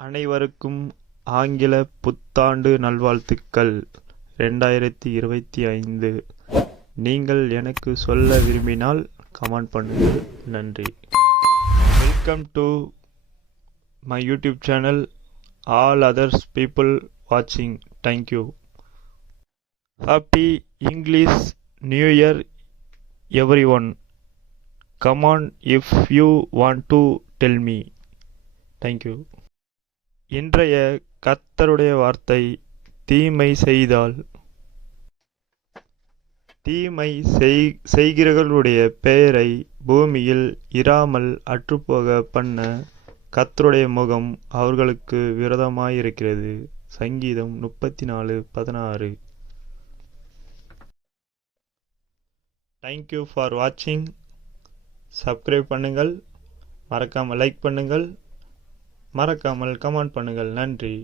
அனைவருக்கும் ஆங்கில புத்தாண்டு நல்வாழ்த்துக்கள் 2025. நீங்கள் எனக்கு சொல்ல விரும்பினால் கமெண்ட் பண்ணுங்கள். நன்றி. Welcome to my YouTube channel. All others people வாட்சிங், thank you. Happy English new year everyone. Come on if you want to tell me. Thank you. இன்றைய கர்த்தருடைய வார்த்தை, தீமை செய்தால். தீமை செய்கிறவர்களுடைய பெயரை பூமியில் இராமல் அற்றுப்போக பண்ண கர்த்தருடைய முகம் அவர்களுக்கு விரோதமாயிருக்கிறது. சங்கீதம் 34:16. தேங்க்யூ ஃபார் வாட்சிங். சப்ஸ்கிரைப் பண்ணுங்கள், மறக்காமல் லைக் பண்ணுங்கள், மறக்காமல் கமெண்ட் பண்ணுங்கள். நன்றி.